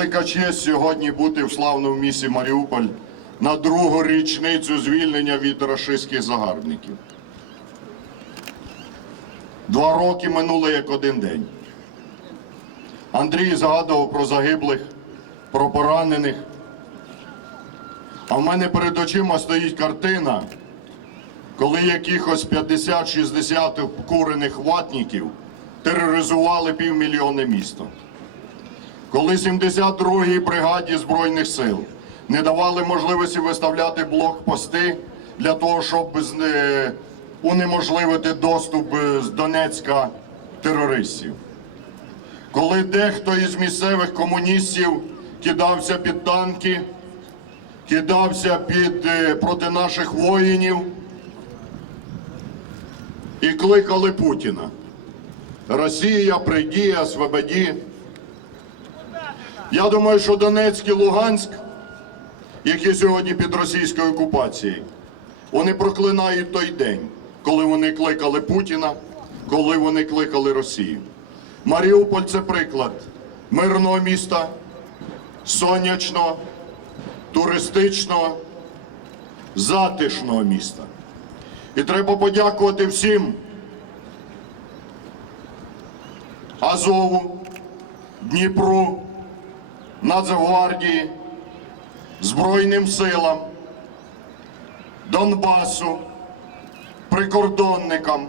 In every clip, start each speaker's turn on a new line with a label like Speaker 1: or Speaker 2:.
Speaker 1: велика честь сьогодні бути в славному місті Маріуполь на другу річницю звільнення від рашистських загарбників. Два роки минули як один день. Андрій згадував про загиблих, про поранених. А в мене перед очима стоїть картина, коли якихось 50-60 вкурених ватників тероризували півмільйони міста. Коли 72-й бригаді Збройних сил не давали можливості виставляти блокпости для того, щоб е, унеможливити доступ е, з Донецька терористів. Коли дехто із місцевих комуністів кидався під танки, кидався під, е, проти наших воїнів і кликали Путіна. Росія, прийди, освободи. Я думаю, що Донецьк і Луганськ, які сьогодні під російською окупацією, вони проклинають той день, коли вони кликали Путіна, коли вони кликали Росію. Маріуполь це приклад мирного міста, сонячного, туристичного, затишного міста. І треба подякувати всім Азову, Дніпру, Нацгвардії, Збройним силам, Донбасу, прикордонникам,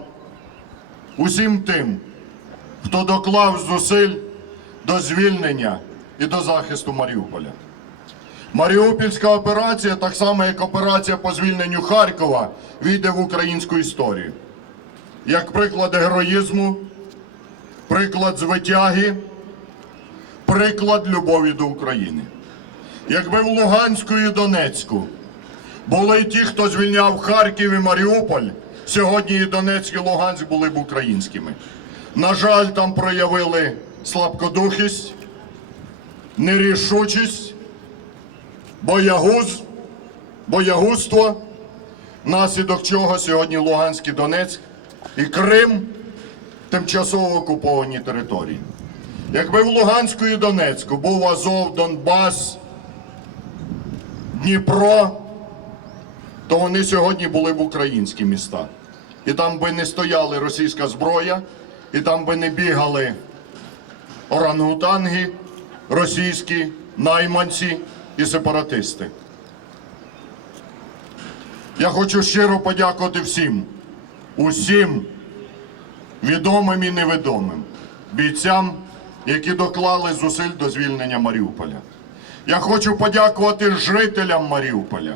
Speaker 1: усім тим, хто доклав зусиль до звільнення і до захисту Маріуполя. Маріупольська операція, так само як операція по звільненню Харкова, війде в українську історію. Як приклад героїзму, приклад звитяги, приклад любові до України. Якби в Луганську і Донецьку були ті, хто звільняв Харків і Маріуполь, сьогодні і Донецьк, і Луганськ були б українськими. На жаль, там проявили слабкодухість, нерішучість, боягуз, боягузтво, наслідок чого сьогодні Луганськ і Донецьк і Крим тимчасово окуповані території. Якби в Луганську і Донецьку був Азов, Донбас, Дніпро, то вони сьогодні були б українські міста. І там би не стояли російська зброя, і там би не бігали орангутанги, російські найманці і сепаратисти. Я хочу щиро подякувати всім, усім відомим і невідомим бійцям, які доклали зусиль до звільнення Маріуполя. Я хочу подякувати жителям Маріуполя,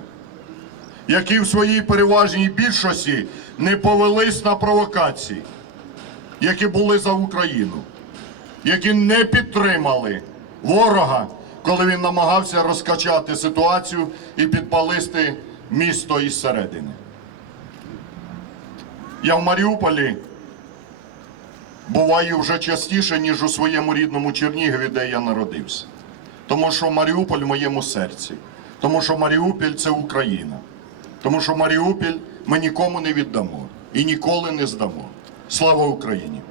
Speaker 1: які в своїй переважній більшості не повелись на провокації, які були за Україну, які не підтримали ворога, коли він намагався розкачати ситуацію і підпалити місто із середини. Я в Маріуполі буваю вже частіше, ніж у своєму рідному Чернігові, де я народився. Тому що Маріуполь в моєму серці. Тому що Маріуполь це Україна. Тому що Маріуполь ми нікому не віддамо і ніколи не здамо. Слава Україні!